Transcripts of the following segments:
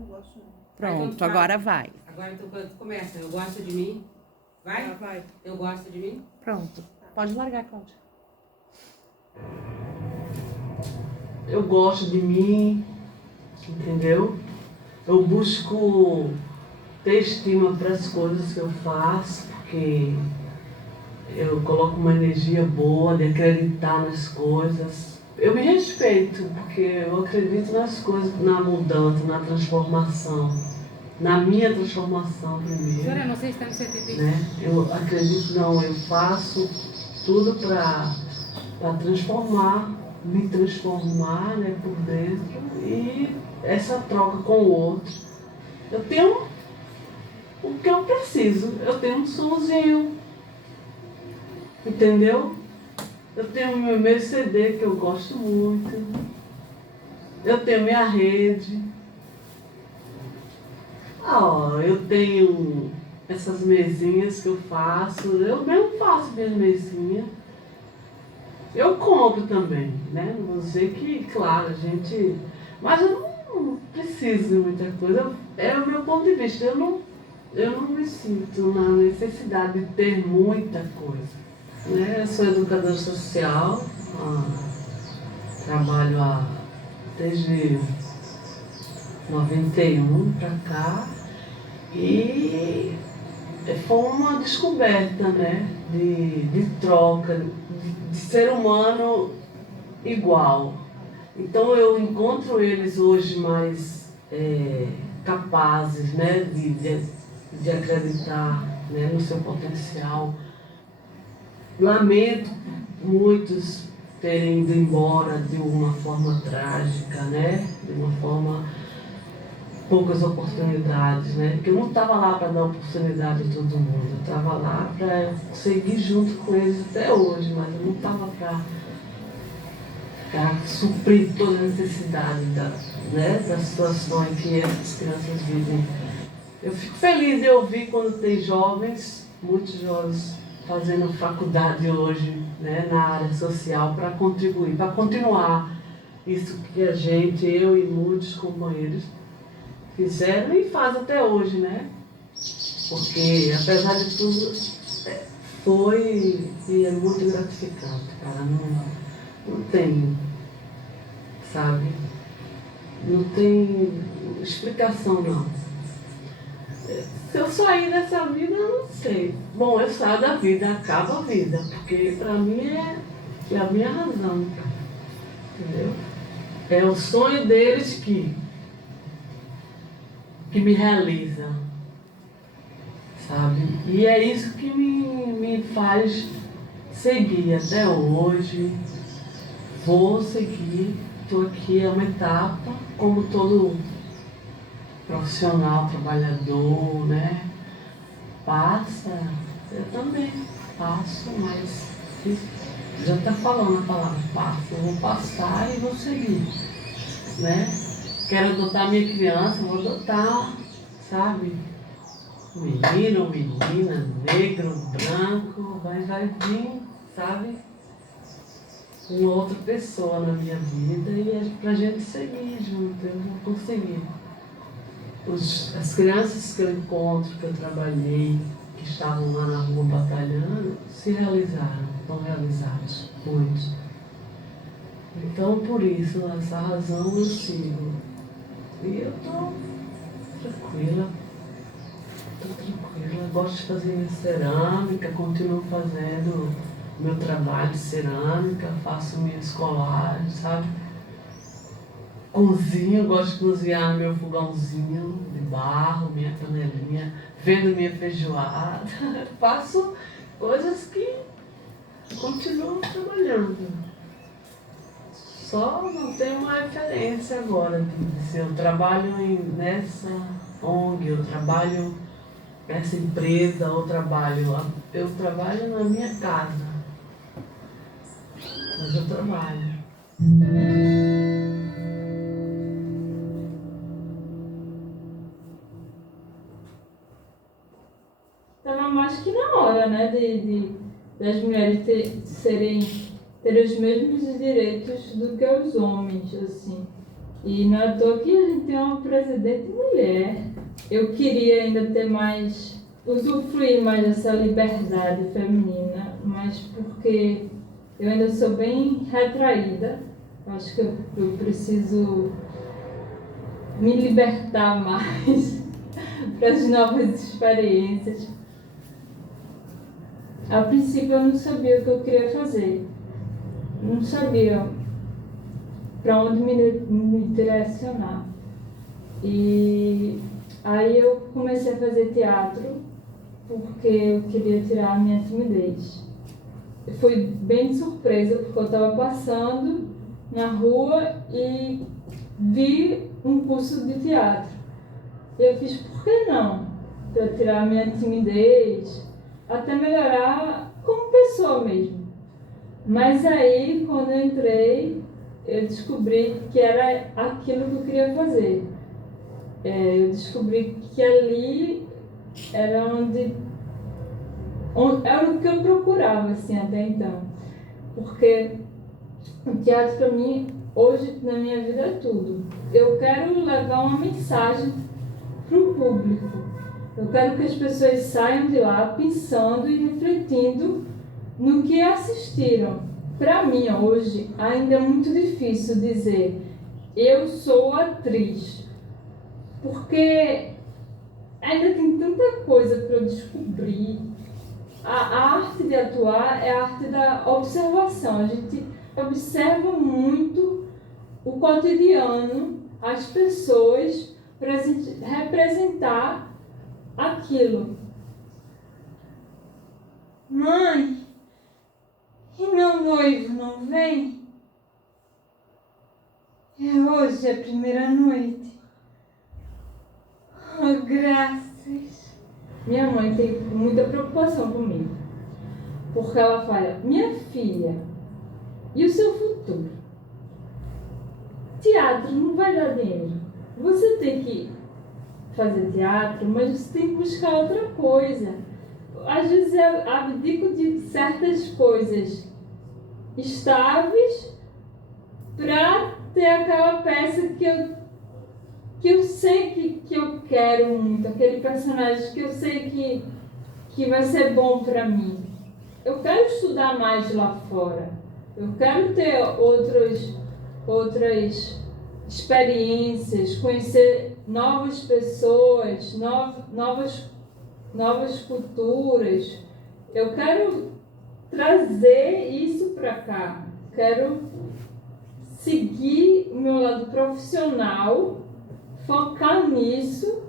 Não gosto não. Pronto, então agora vai. Agora então começa. Eu gosto de mim. Vai? Vai. Eu gosto de mim. Pronto. Pode largar, Cláudia. Eu gosto de mim, entendeu? Eu busco ter estima para as coisas que eu faço, porque eu coloco uma energia boa de acreditar nas coisas. Eu me respeito, porque eu acredito nas coisas, na mudança, na transformação. Na minha transformação primeiro. Senhora, não sei se está no 75. Né? Eu acredito, não, eu faço tudo para transformar, me transformar, né, por dentro, e essa troca com o outro. Eu tenho o que eu preciso, eu tenho um sonzinho, entendeu? Eu tenho meu CD que eu gosto muito, eu tenho minha rede, eu tenho essas mesinhas que eu faço, eu mesmo faço minhas mesinhas. Eu compro também, né? Não vou dizer que, claro, a gente... Mas eu não preciso de muita coisa. É o meu ponto de vista. Eu não me sinto na necessidade de ter muita coisa. Né? Eu sou educadora social, trabalho desde 91 para cá. E foi uma descoberta, né? De troca, de ser humano igual. Então eu encontro eles hoje mais capazes, né, de acreditar, né, no seu potencial. Lamento muitos terem ido embora de uma forma trágica, né, de uma forma poucas oportunidades, né? Porque eu não estava lá para dar oportunidade a todo mundo, eu estava lá para seguir junto com eles até hoje, mas eu não estava para suprir toda a necessidade da situação em que essas crianças vivem. Eu fico feliz de ouvir quando tem jovens, muitos jovens fazendo faculdade hoje, né, na área social para contribuir, para continuar isso que a gente, eu e muitos companheiros fizeram e faz até hoje, né? Porque, apesar de tudo, foi e é muito gratificante, cara. Não tem, sabe? Não tem explicação, não. Se eu sair dessa vida, eu não sei. Bom, eu saio da vida, acaba a vida, porque pra mim é a minha razão, entendeu? É o sonho deles que me realiza, sabe? E é isso que me faz seguir até hoje. Vou seguir, estou aqui, é uma etapa, como todo profissional, trabalhador, né? Passa, eu também passo, mas já está falando a palavra passa, eu vou passar e vou seguir, né? Quero adotar minha criança, vou adotar, sabe? Menino, menina, negro, branco, vai vir, sabe? Uma outra pessoa na minha vida e é pra gente seguir junto, eu vou conseguir. As crianças que eu encontro, que eu trabalhei, que estavam lá na rua batalhando, se realizaram, estão realizados, muitos. Então, por isso, essa razão eu sigo. E eu estou tranquila, gosto de fazer minha cerâmica, continuo fazendo meu trabalho de cerâmica, faço minhas colagens, sabe? Cozinho, gosto de cozinhar no meu fogãozinho de barro, minha panelinha, vendo minha feijoada. Faço coisas que continuo trabalhando. Só não tenho uma referência agora de se eu trabalho nessa ONG, eu trabalho nessa empresa, eu trabalho na minha casa. Mas eu trabalho. Estava mais que na hora, né, das mulheres terem os mesmos direitos do que os homens, assim. E não é à toa que a gente tem uma presidente mulher. Eu queria ainda ter mais, usufruir mais dessa liberdade feminina, mas porque eu ainda sou bem retraída. Acho que eu preciso me libertar mais para as novas experiências. A princípio eu não sabia o que eu queria fazer. Não sabia para onde me direcionar. E aí eu comecei a fazer teatro porque eu queria tirar a minha timidez. Foi bem de surpresa, porque eu estava passando na rua e vi um curso de teatro. E eu fiz, por que não? Para tirar a minha timidez, até melhorar como pessoa mesmo. Mas aí, quando eu entrei, eu descobri que era aquilo que eu queria fazer. Eu descobri que ali era onde era o que eu procurava, assim, até então. Porque o teatro, para mim, hoje, na minha vida, é tudo. Eu quero levar uma mensagem para o público. Eu quero que as pessoas saiam de lá pensando e refletindo no que assistiram. Para mim, hoje, ainda é muito difícil dizer eu sou atriz, porque ainda tem tanta coisa para eu descobrir. A arte de atuar é a arte da observação. A gente observa muito o cotidiano, as pessoas, para representar aquilo. Mãe, e meu noivo não vem? É hoje a primeira noite. Oh, graças. Minha mãe tem muita preocupação comigo. Porque ela fala, minha filha, e o seu futuro? Teatro não vai dar dinheiro. Você tem que fazer teatro, mas você tem que buscar outra coisa. Às vezes eu abdico de certas coisas estáveis para ter aquela peça que eu sei que eu quero muito, aquele personagem que eu sei que vai ser bom para mim. Eu quero estudar mais lá fora. Eu quero ter outras experiências, conhecer novas pessoas, novas culturas. Eu quero trazer isso para cá. Quero seguir o meu lado profissional, focar nisso,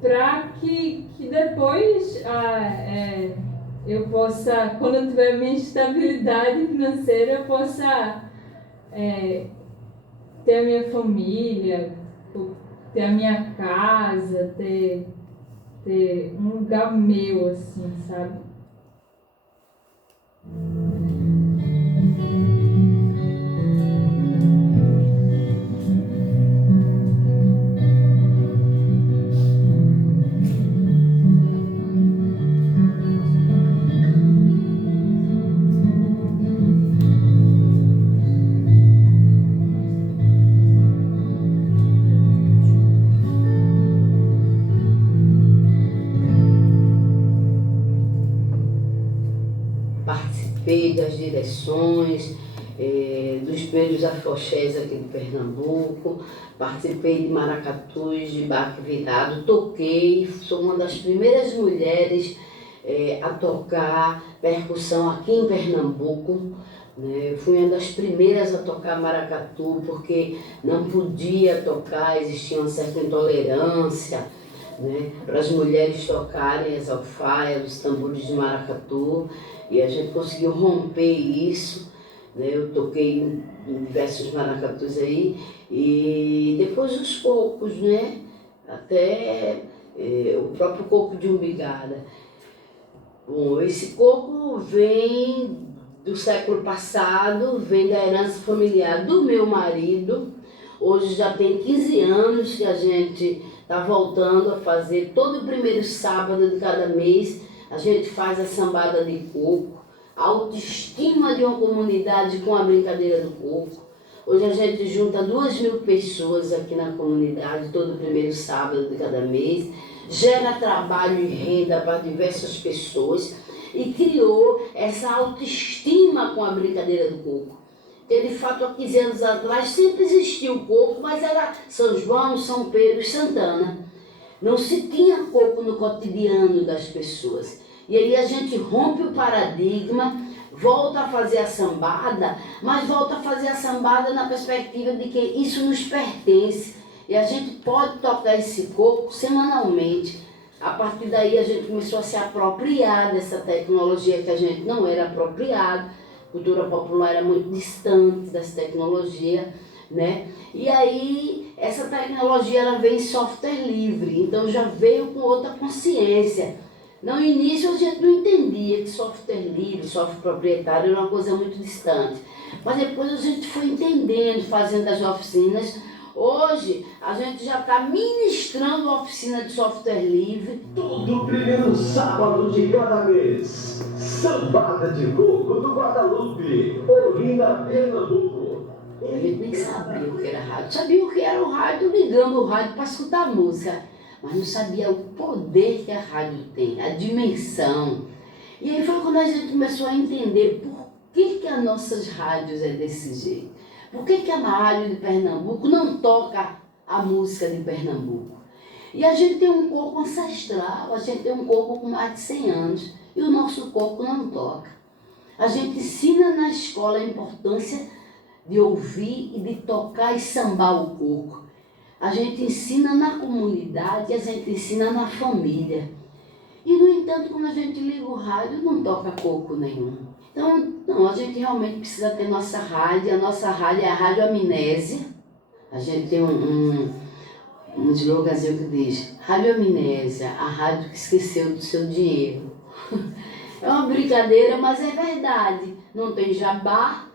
para que depois eu possa, quando eu tiver minha estabilidade financeira, eu possa ter a minha família, ter a minha casa, ter um lugar meu, assim, sabe? Participei das direções, dos primeiros afoxés aqui de Pernambuco, participei de maracatus, de baque virado, toquei, sou uma das primeiras mulheres a tocar percussão aqui em Pernambuco. Né? Fui uma das primeiras a tocar maracatu, porque não podia tocar, existia uma certa intolerância, né, para as mulheres tocarem as alfaias, os tambores de maracatu, e a gente conseguiu romper isso, né? Eu toquei em diversos maracatus aí, e depois os cocos, né, até o próprio coco de umbigada. Bom, esse coco vem do século passado, vem da herança familiar do meu marido. Hoje já tem 15 anos que a gente está voltando a fazer, todo o primeiro sábado de cada mês, a gente faz a sambada de coco, a autoestima de uma comunidade com a brincadeira do coco. Hoje a gente junta 2.000 pessoas aqui na comunidade, todo primeiro sábado de cada mês, gera trabalho e renda para diversas pessoas e criou essa autoestima com a brincadeira do coco. Porque, de fato, há 15 anos atrás sempre existiu o coco, mas era São João, São Pedro e Santana. Não se tinha coco no cotidiano das pessoas. E aí a gente rompe o paradigma, volta a fazer a sambada, mas volta a fazer a sambada na perspectiva de que isso nos pertence. E a gente pode tocar esse coco semanalmente. A partir daí a gente começou a se apropriar dessa tecnologia que a gente não era apropriado. A cultura popular era muito distante dessa tecnologia, né? E aí essa tecnologia ela vem em software livre, então já veio com outra consciência. No início a gente não entendia que software livre, software proprietário era uma coisa muito distante. Mas depois a gente foi entendendo, fazendo as oficinas. Hoje a gente já está ministrando a oficina de software livre. Todo primeiro sábado de cada mês, Sambada de Coco do Guadalupe, Olinda, Pernambuco. A gente nem sabia o que era rádio. Sabia o que era o rádio, ligando o rádio para escutar música. Mas não sabia o poder que a rádio tem, a dimensão. E aí foi quando a gente começou a entender por que as nossas rádios é desse jeito. Por que a rádio de Pernambuco não toca a música de Pernambuco? E a gente tem um coco ancestral, a gente tem um coco com mais de 100 anos e o nosso coco não toca. A gente ensina na escola a importância de ouvir e de tocar e sambar o coco. A gente ensina na comunidade, a gente ensina na família. E, no entanto, quando a gente liga o rádio, não toca coco nenhum. Então, não, a gente realmente precisa ter nossa rádio. A nossa rádio é a Rádio Amnésia. A gente tem um sloganzinho que diz: Rádio Amnésia, a rádio que esqueceu do seu dinheiro. É uma brincadeira, mas é verdade. Não tem jabá,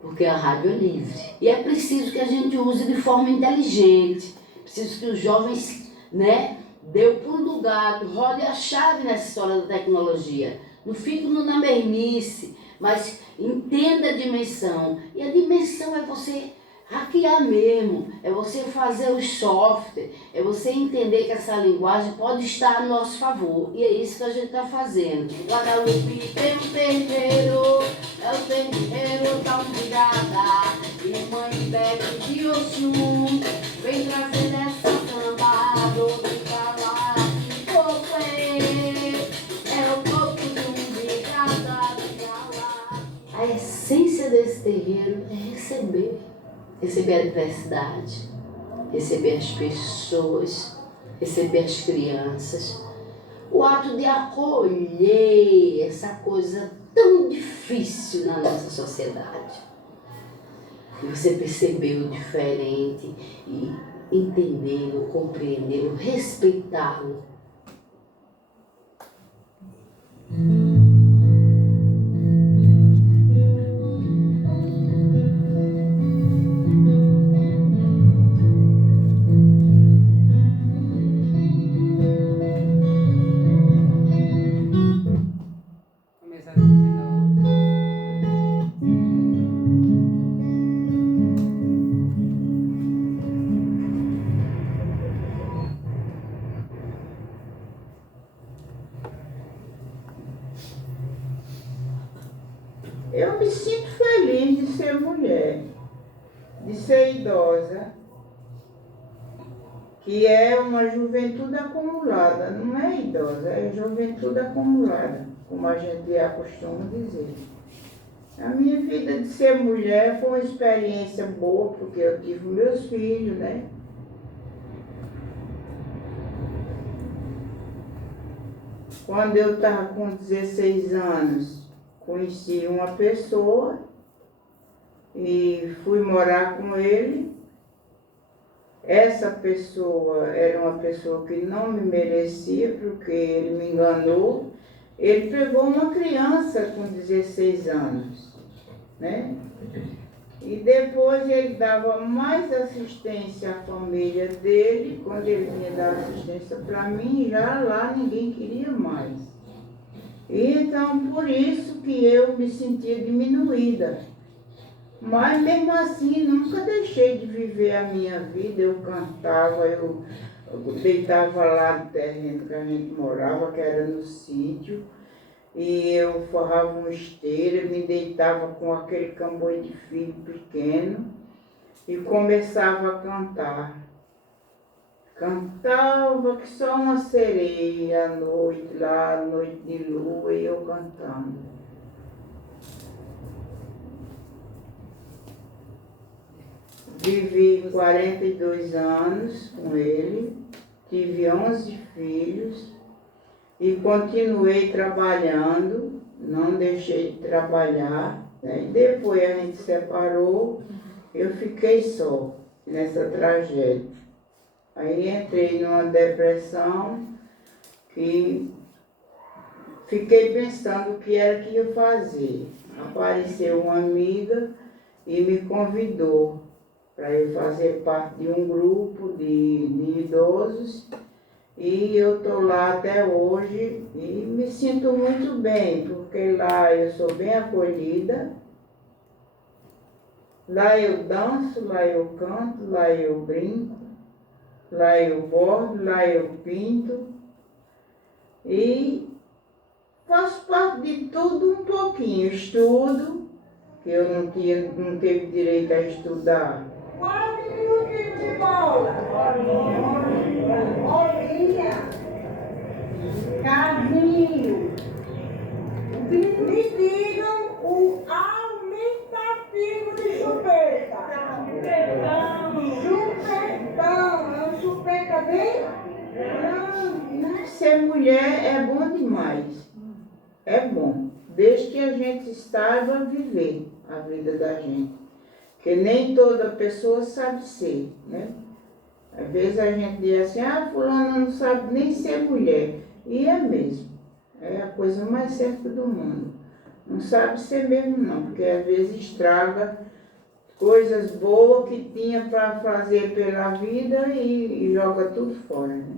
porque a rádio é livre. E é preciso que a gente use de forma inteligente. Preciso que os jovens, né, dê o pulo do gato, rode a chave nessa história da tecnologia. Não fique na mermice, mas entenda a dimensão. E a dimensão é você hackear mesmo, é você fazer o software, é você entender que essa linguagem pode estar a nosso favor. E é isso que a gente está fazendo. Guadalupe tem um terreiro, é o terreiro da Umbigada, e mãe bebe de Oxum, vem trazer essa samba, do falar que coco é o coco de Umbigada, de Gala. A essência desse terreiro é receber a diversidade, receber as pessoas, receber as crianças. O ato de acolher essa coisa tão difícil na nossa sociedade. E você perceber o diferente e entendê-lo, compreendê-lo, respeitá-lo. Começar de novo. Eu me sinto feliz de ser mulher, de ser idosa, que é uma juventude acumulada, não é idosa, é juventude acumulada, como a gente acostuma dizer. A minha vida de ser mulher foi uma experiência boa, porque eu tive meus filhos, né? Quando eu estava com 16 anos, conheci uma pessoa e fui morar com ele. Essa pessoa era uma pessoa que não me merecia, porque ele me enganou. Ele pegou uma criança com 16 anos, né? E depois ele dava mais assistência à família dele. Quando ele vinha dar assistência para mim, já lá ninguém queria mais. E então, por isso que eu me sentia diminuída. Mas mesmo assim, nunca deixei de viver a minha vida. Eu cantava, eu deitava lá no terreno que a gente morava, que era no sítio, e eu forrava uma esteira, me deitava com aquele camboio de filho pequeno e começava a cantar. Cantava que só uma sereia à noite, lá, noite de lua, e eu cantando. Vivi 42 anos com ele, tive 11 filhos e continuei trabalhando, não deixei de trabalhar, né? E depois a gente separou, eu fiquei só nessa tragédia. Aí entrei numa depressão que fiquei pensando o que era que ia fazer. Apareceu uma amiga e me convidou para eu fazer parte de um grupo de idosos, e eu estou lá até hoje e me sinto muito bem, porque lá eu sou bem acolhida, lá eu danço, lá eu canto, lá eu brinco, lá eu bordo, lá eu pinto e faço parte de tudo um pouquinho. Estudo, que eu não teve direito a estudar. 4 minutinhos de bola. Bolinha. Casinho. Me digam o aumentativo de chupeta. Chupetão. É um chupeta bem? Não, ser mulher é bom demais. É bom. Desde que a gente saiba viver a vida da gente. Porque nem toda pessoa sabe ser, né? Às vezes a gente diz assim, ah, fulano não sabe nem ser mulher. E é mesmo. É a coisa mais certa do mundo. Não sabe ser mesmo não, porque às vezes estraga coisas boas que tinha para fazer pela vida e joga tudo fora, né?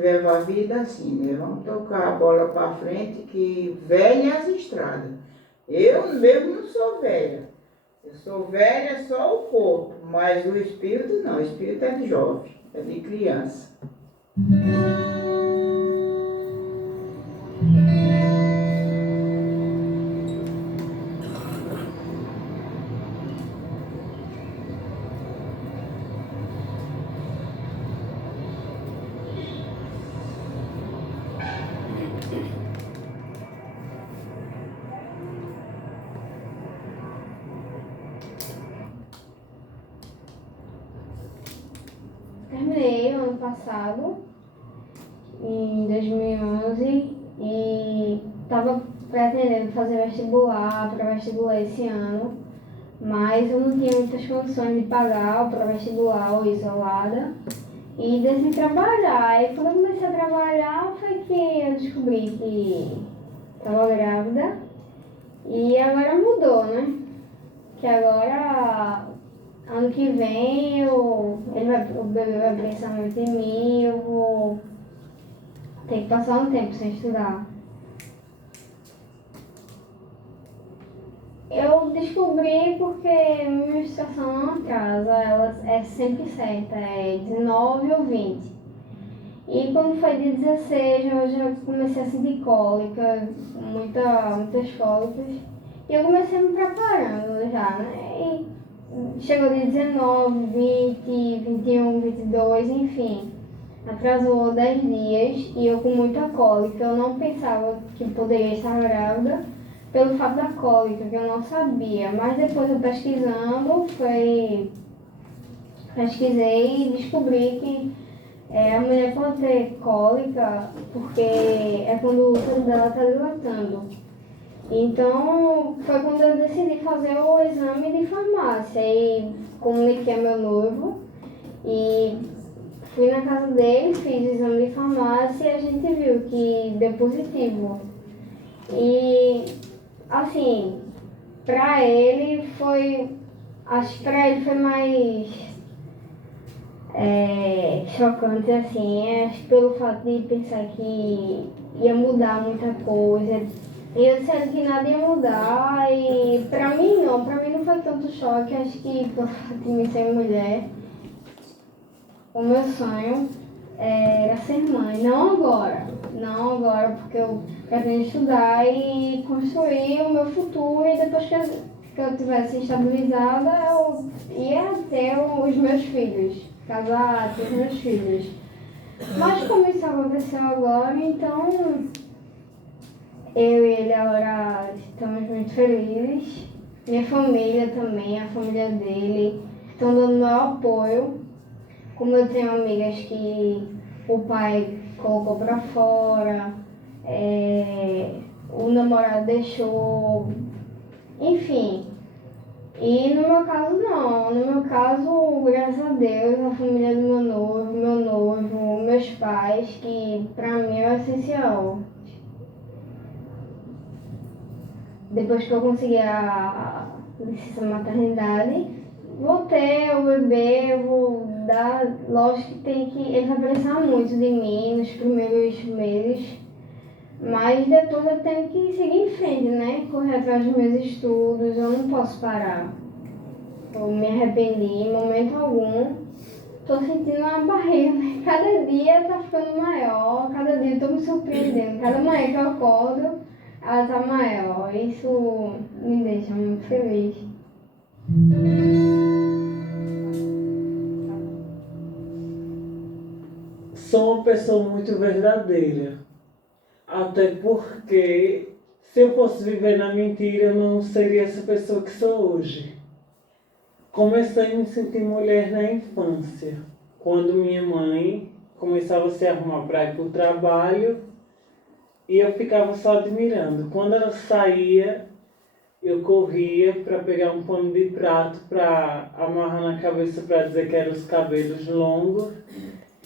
Leva a vida assim, né? Vamos tocar a bola para frente, que velha é as estradas. Eu mesmo não sou velha. Eu sou velha só o corpo, mas o espírito não. O espírito é de jovem, é de criança. Terminei o ano passado, em 2011, e estava pretendendo fazer vestibular, para vestibular esse ano, mas eu não tinha muitas condições de pagar o pré-vestibular ou isolada, e decidi trabalhar. E quando eu comecei a trabalhar foi que eu descobri que estava grávida, e agora mudou, né? Que agora, ano que vem, o bebê vai pensar muito em mim, eu vou ter que passar um tempo sem estudar. Eu descobri porque minha menstruação na casa, ela é sempre certa, é 19 ou 20. E quando foi de 16, eu já comecei a sentir cólica, muitas cólicas. E eu comecei me preparando já, né? E chegou de 19, 20, 21, 22, enfim. Atrasou 10 dias e eu com muita cólica. Eu não pensava que poderia estar grávida. pelo fato da cólica, que eu não sabia. Mas depois eu pesquisei e descobri que a mulher pode ter cólica porque é quando o útero dela está dilatando. Então, foi quando eu decidi fazer o exame de farmácia e comuniquei ao meu noivo e fui na casa dele, fiz o exame de farmácia e a gente viu que deu positivo. E, assim, acho que pra ele foi mais chocante, assim, acho que pelo fato de pensar que ia mudar muita coisa. E eu disse a ele que nada ia mudar e pra mim não foi tanto choque, acho que pelo fato de mim ser mulher, o meu sonho era ser mãe, não agora, porque eu pretendo estudar e construir o meu futuro e depois que eu tivesse estabilizada, eu ia ter os meus filhos, casar, ter os meus filhos. Mas como isso aconteceu agora, então eu e ele agora estamos muito felizes. Minha família também, a família dele, estão dando meu apoio. Como eu tenho amigas que o pai colocou pra fora, o namorado deixou, enfim. E no meu caso não, no meu caso, graças a Deus, a família do meu noivo, meus pais, que pra mim é o essencial. Depois que eu consegui a licença maternidade, vou ter o bebê, eu vou dar, lógico que ele vai precisar muito de mim nos primeiros meses, mas depois eu tenho que seguir em frente, né? Correr atrás dos meus estudos, eu não posso parar. Eu me arrependi em momento algum, tô sentindo uma barriga, né? Cada dia tá ficando maior, cada dia eu tô me surpreendendo, cada manhã que eu acordo, ela tá maior, isso me deixa muito feliz. Sou uma pessoa muito verdadeira, até porque se eu fosse viver na mentira, eu não seria essa pessoa que sou hoje. Comecei a me sentir mulher na infância, quando minha mãe começava a se arrumar para ir para o trabalho e eu ficava só admirando. Quando ela saía, eu corria para pegar um pano de prato para amarrar na cabeça para dizer que eram os cabelos longos,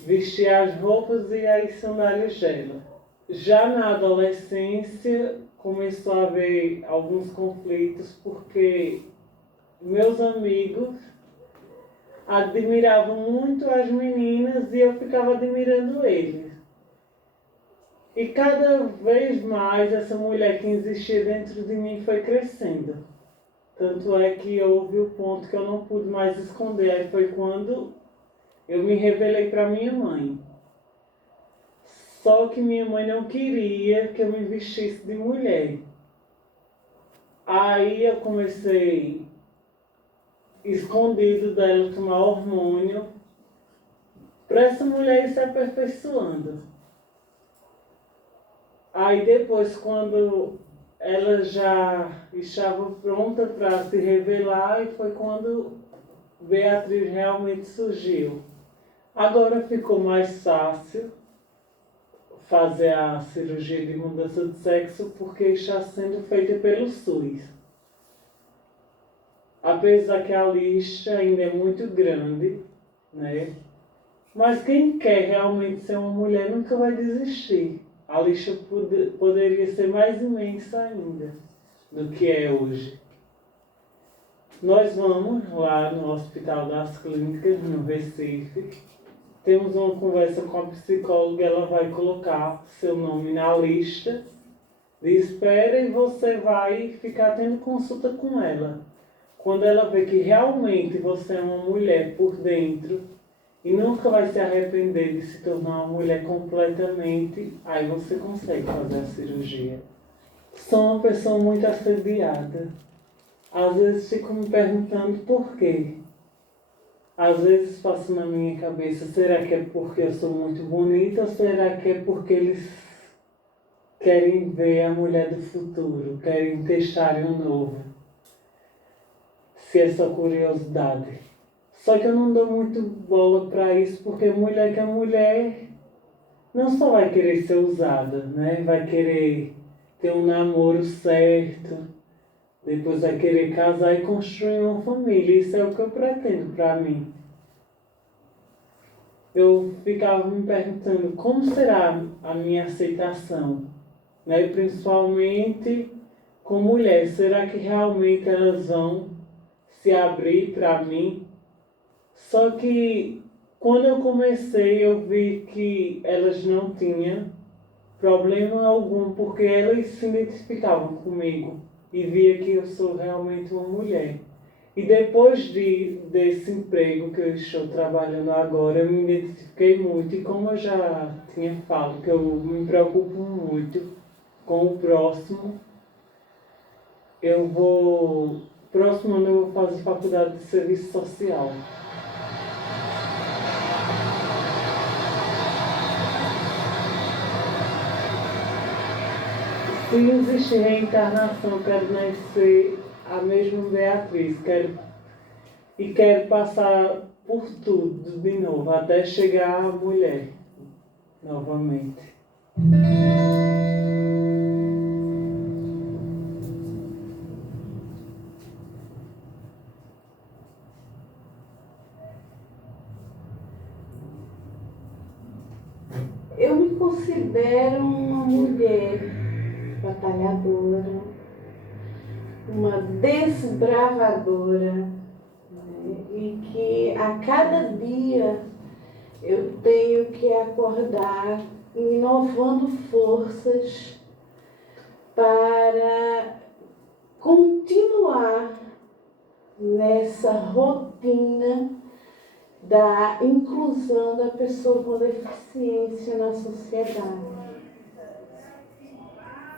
vestir as roupas e as sandálias dela. Já na adolescência começou a haver alguns conflitos porque meus amigos admiravam muito as meninas e eu ficava admirando eles. E cada vez mais essa mulher que existia dentro de mim foi crescendo. Tanto é que houve o ponto que eu não pude mais esconder. Aí foi quando eu me revelei para minha mãe. Só que minha mãe não queria que eu me vestisse de mulher. Aí eu comecei, escondido dela, tomar hormônio para essa mulher ir se aperfeiçoando. Aí depois, quando ela já estava pronta para se revelar, e foi quando Beatriz realmente surgiu. Agora ficou mais fácil fazer a cirurgia de mudança de sexo porque está sendo feita pelo SUS. Apesar que a lista ainda é muito grande, né? Mas quem quer realmente ser uma mulher nunca vai desistir. A lista poderia ser mais imensa ainda do que é hoje. Nós vamos lá no Hospital das Clínicas, no Recife. Temos uma conversa com a psicóloga, ela vai colocar seu nome na lista de espera e você vai ficar tendo consulta com ela. Quando ela vê que realmente você é uma mulher por dentro e nunca vai se arrepender de se tornar uma mulher completamente, aí você consegue fazer a cirurgia. Sou uma pessoa muito assediada. Às vezes fico me perguntando por quê. Às vezes passa na minha cabeça, será que é porque eu sou muito bonita ou será que é porque eles querem ver a mulher do futuro, querem testar o novo. Se é só curiosidade. Só que eu não dou muito bola para isso, porque mulher que é mulher não só vai querer ser usada, né? Vai querer ter um namoro certo, depois vai querer casar e construir uma família. Isso é o que eu pretendo para mim. Eu ficava me perguntando como será a minha aceitação, né? Principalmente com mulheres. Será que realmente elas vão se abrir para mim? Só que quando eu comecei eu vi que elas não tinham problema algum, porque elas se identificavam comigo e via que eu sou realmente uma mulher. E depois desse emprego que eu estou trabalhando agora, eu me identifiquei muito. E como eu já tinha falado, que eu me preocupo muito com o próximo, próximo ano eu vou fazer faculdade de serviço social. Se existe reencarnação, eu quero nascer a mesma Beatriz, quero passar por tudo de novo, até chegar à mulher novamente. Eu me considero uma mulher batalhadora, uma desbravadora, né? E que a cada dia eu tenho que acordar inovando forças para continuar nessa rotina da inclusão da pessoa com deficiência na sociedade.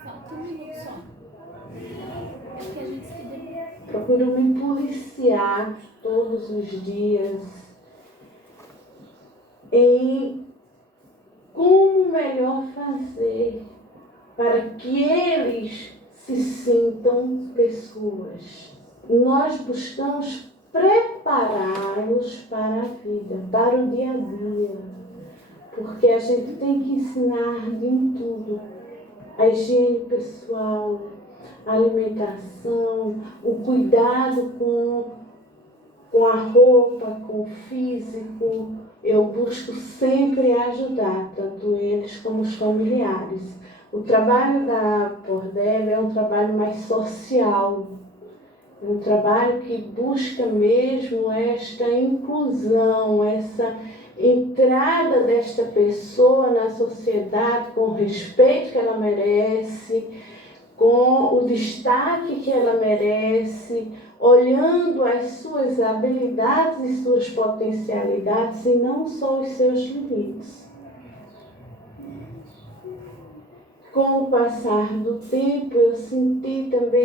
Só um minuto só. É que a gente se deu. Procuro me policiar todos os dias em como melhor fazer para que eles se sintam pessoas. Nós buscamos prepará-los para a vida, para o dia a dia, porque a gente tem que ensinar de tudo: a higiene pessoal, a alimentação, o cuidado com a roupa, com o físico. Eu busco sempre ajudar, tanto eles como os familiares. O trabalho da Pordeb é um trabalho mais social, um trabalho que busca mesmo esta inclusão, essa entrada desta pessoa na sociedade com o respeito que ela merece, com o destaque que ela merece, olhando as suas habilidades e suas potencialidades e não só os seus limites. Com o passar do tempo, eu senti também